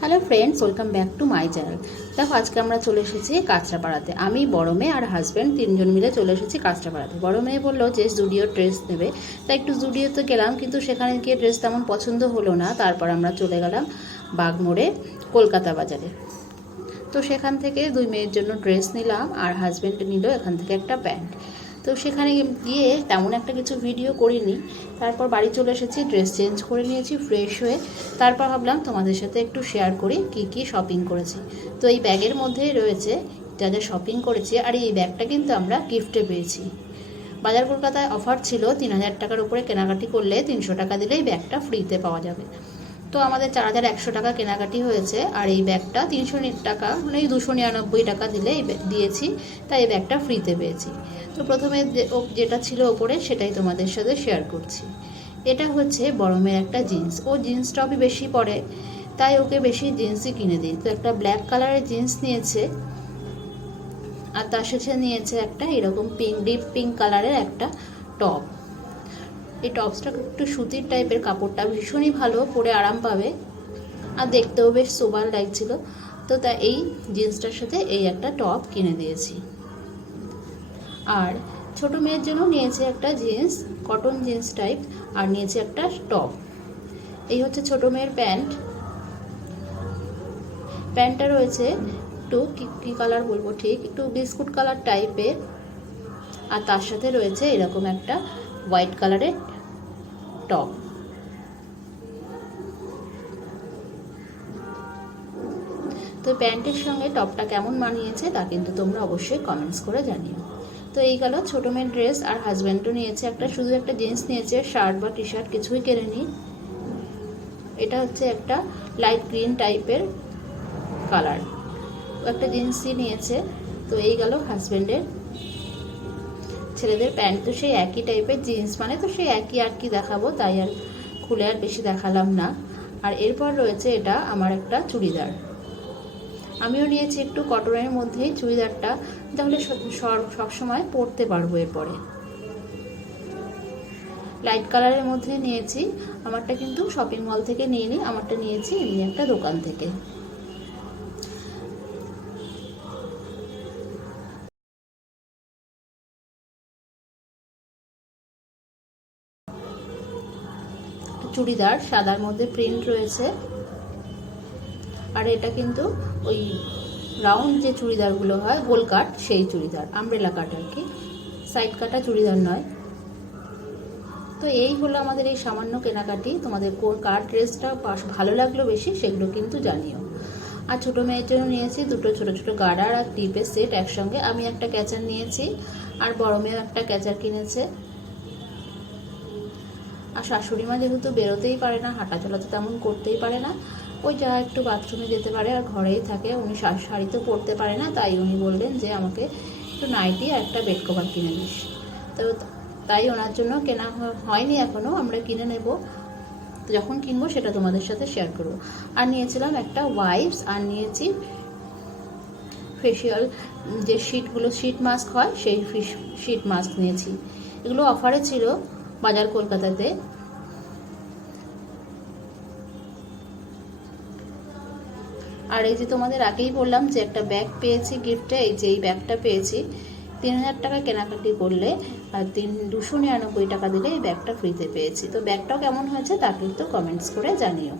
Hello friends welcome back to my channel দেখো, আজকে আমরা চলে এসেছি কাঁচরাপাড়াতে। আমি, বড় মেয়ে আর হাজব্যান্ড তিনজন মিলে চলে এসেছি কাঁচরাপাড়াতে। বড় মেয়ে বলল যে জুডিও ড্রেস নেবে। তাই একটু জুডিওতে গেলাম, কিন্তু সেখানে গিয়ে ড্রেস তেমন পছন্দ হলো না। তারপর আমরা চলে গেলাম বাগমোড়ে কলকাতা বাজারে। তো সেখান থেকে দুই মেয়ের জন্য ড্রেস নিলাম আর হাজব্যান্ড নিল এখান থেকে একটা প্যান্ট তো সেখানে গিয়ে তেমন একটা কিছু ভিডিও করিনি। তারপর বাড়ি চলে এসেছি ড্রেস চেঞ্জ করে নিয়েছি ফ্রেশ হয়ে তারপর ভাবলাম তোমাদের সাথে একটু শেয়ার করি কি কি শপিং করেছি। তো এই ব্যাগের মধ্যেই রয়েছে যা যা শপিং করেছি আর এই ব্যাগটা কিন্তু আমরা গিফটে পেয়েছি। বাজার কলকাতায় অফার ছিল তিন হাজার টাকার উপরে কেনাকাটি করলে তিনশো টাকা দিলেই ব্যাগটা ফ্রিতে পাওয়া যাবে। তো আমাদের চার হাজার একশো টাকা কেনাকাটি হয়েছে আর এই ব্যাগটা তিনশো টাকা মানে দুশো নিরানব্বই টাকা দিলে দিয়েছি, তাই এই ব্যাগটা ফ্রিতে পেয়েছি। তো প্রথমে যেটা ছিল ওপরে সেটাই তোমাদের সাথে শেয়ার করছি। এটা হচ্ছে বড়মের একটা জিন্স ও জিন্স টপই বেশি পরে, তাই ওকে বেশি জিন্সই কিনে দিই। তো একটা ব্ল্যাক কালারের জিন্স নিয়েছে, আর তার সাথে নিয়েছে একটা এরকম পিঙ্ক ডিপ পিঙ্ক কালারের একটা টপ এই টপসটা একটু সুতির টাইপের কাপড়টা, ভীষণই ভালো, পরে আরাম পাবে। আর দেখতেও বেশ সোবার লাগছিল। তো তা এই জিন্সটার সাথে এই একটা টপ কিনে দিয়েছি। আর ছোট মেয়ের জন্য নিয়েছে একটা জিন্স, কটন জিন্স টাইপ আর নিয়েছে একটা টপ এই হচ্ছে ছোট মেয়ের প্যান্ট। প্যান্টটা রয়েছে একটু কী কালার বলব ঠিক? একটু বিস্কুট কালার টাইপের আর তার সাথে রয়েছে এরকম একটা হোয়াইট কালারের টপ তো প্যান্টের সঙ্গে টপটা কেমন মানিয়েছে তা কিন্তু তোমরা অবশ্যই কমেন্টস করে জানিও। তো এই গেল ছোটো মেয়ের ড্রেস আর হাজব্যান্ডও নিয়েছে একটা। শুধু একটা জিন্স নিয়েছে শার্ট বা টি শার্ট কিছুই কেনেনি এটা হচ্ছে একটা লাইট গ্রিন টাইপের কালার একটা জিন্সই নিয়েছে, তো এই গেল হাজব্যান্ডের ছেলেদের প্যান্ট তো সেই একই টাইপের জিন্স মানে তো সেই একই আর কি দেখাবো, তাই আর খুলে আর বেশি দেখালাম না। আর এরপর রয়েছে এটা আমার একটা চুড়িদার। আমিও নিয়েছি একটু কটনের মধ্যেই চুড়িদারটা, তাহলে সব সময় পরতে পারব এরপরে। লাইট কালারের মধ্যে নিয়েছি, আমারটা কিন্তু শপিং মল থেকে নিয়ে নিই আমারটা নিয়েছি এমনি একটা দোকান থেকে। চুড়িদার, সাদার মধ্যে প্রিন্ট রয়েছে। এটা কিন্তু ওই রাউন্ড যে চুড়িদারগুলো হয়, গোল কাট, সেই চুড়িদার আমব্রেলা কাট আর কি। সাইড কাটা চুড়িদার নয়। তো এই হলো আমাদের এই সামান্য কেনাকাটি। তোমাদের কোন কার ড্রেসটা ভালো লাগল বেশি সেগুলো কিন্তু জানিও। আর ছোটো মেয়ের জন্য নিয়েছি দুটো ছোটো ছোটো গার্ডার আর টিপের সেট একসঙ্গে। আমি একটা ক্যাচার নিয়েছি আর বড় মেয়েও একটা ক্যাচার কিনেছে। আর শাশুড়ি মা যেহেতু বেরোতেই পারে না হাঁটা চলা তো তেমন করতেই পারে না। ওই যা একটু বাথরুমে যেতে পারে আর ঘরেই থাকে। উনি শাড়ি তো পরতে পারে না, তাই উনি বললেন যে আমাকে একটু নাইটি আর একটা বেড কভার কিনে দিস তো তাই ওনার জন্য কেনা হয়নি এখনও আমরা কিনে নেব। যখন কিনবো সেটা তোমাদের সাথে শেয়ার করব। আর নিয়েছিলাম একটা ওয়াইপস আর নিয়েছি ফেসিয়াল যে শিটগুলো শিট মাস্ক হয়, সেই ফিশ শিট মাস্ক নিয়েছি। এগুলো অফারে ছিল বাজার কলকাতাতে। আর এই যে তোমাদের আগেই বললাম যে একটা ব্যাগ পেয়েছি গিফটে এই যে এই ব্যাগটা পেয়েছি, তিন হাজার টাকা কেনাকাটি করলে আর তিন, দুশো নিরানব্বই টাকা দিলে এই ব্যাগটা ফ্রিতে পেয়েছি। তো ব্যাগটাও কেমন হয়েছে তা কিন্তু কমেন্টস করে জানিও।